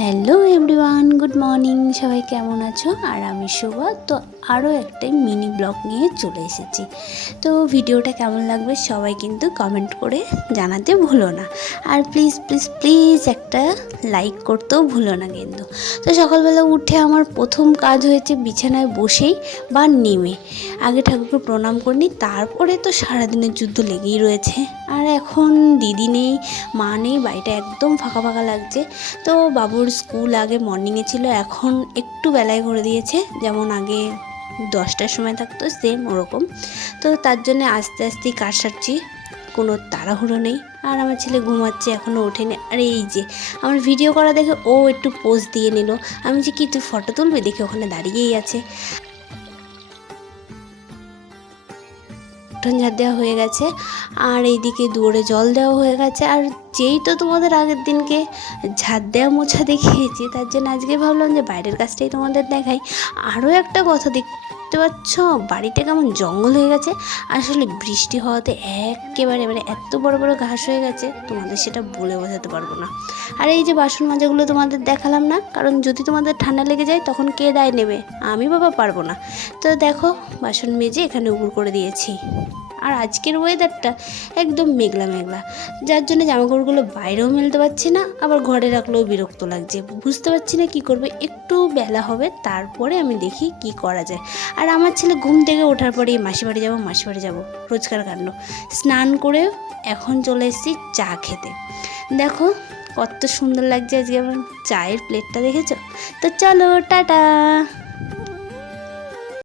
Hello everyone, good morning. সবাই কেমন আছো? আর আমি শুভ। তো আরও একটা মিনি ব্লগ নিয়ে চলে এসেছি। তো ভিডিওটা কেমন লাগবে সবাই কিন্তু কমেন্ট করে জানাতে ভুলো না। আর প্লিজ প্লিজ প্লিজ একটা লাইক করতেও ভুলো না কিন্তু। তো সকালবেলা উঠে আমার প্রথম কাজ হয়েছে বিছানায় বসেই বা নেমে আগে ঠাকুরকে প্রণাম করিনি, তারপরে তো সারাদিনের যুদ্ধ লেগেই রয়েছে। আর এখন দিদি নেই, মা নেই, বাড়িটা একদম ফাঁকা ফাঁকা লাগছে। তো বাবুর স্কুল আগে মর্নিংয়ে ছিল, এখন একটু বেলায় করে দিয়েছে, যেমন আগে 10টার সময় থাকতো সেম ওরকম। তো তার জন্য আস্তে আস্তেই কাজ সারছি, কোনো তাড়াহুড়ো নেই। আর আমার ছেলে ঘুমাচ্ছে, এখনও ওঠেনি। আর এই যে আমার ভিডিও করা দেখে ও একটু পোজ দিয়ে নিল। আমি যে কি তুই ফটো তুলবি, দেখে ওখানে দাঁড়িয়েই আছে। উঠোন ঝাড় দেওয়া হয়ে গেছে, আর এইদিকে দুয়ারে জল দেওয়া হয়ে গেছে। আর যেই তো তোমাদের আগের দিনকে ঝাড় দেওয়া মোছা দেখিয়েছি, তার জন্য আজকে ভাবলাম যে বাইরের কাজটাই তোমাদের দেখাই। আরও একটা কথা দেখতে পাচ্ছ, বাড়িটা কেমন জঙ্গল হয়ে গেছে। আসলে বৃষ্টি হওয়াতে একেবারে এত বড় বড় ঘাস হয়ে গেছে, তোমাদের সেটা বলে বোঝাতে পারবো না। আর এই যে বাসন মাজাগুলো তোমাদের দেখালাম না, কারণ যদি তোমাদের ঠান্ডা লেগে যায় তখন কে দায় নেবে? আমি বাবা পারবো না। তো দেখো বাসন মেজে এখানে উপুর করে দিয়েছি। আর আজকের ওয়েদারটা একদম মেঘলা মেঘলা, যার জন্য জামাকাপড়গুলো বাইরেও মেলতে পারছি না, আবার ঘরে রাখলেও বিরক্ত লাগছে। বুঝতে পারছি না কি করবে। একটু বেলা হবে তারপরে আমি দেখি কি করা যায়। আর আমার ছেলে ঘুম থেকে ওঠার পরেই মাসি বাড়ি যাবো রোজকার কাণ্ড। স্নান করে এখন চলে এসেছি চা খেতে। দেখো কত সুন্দর লাগছে আজকে আমার চায়ের প্লেটটা, দেখেছো? তো চলো টাটা।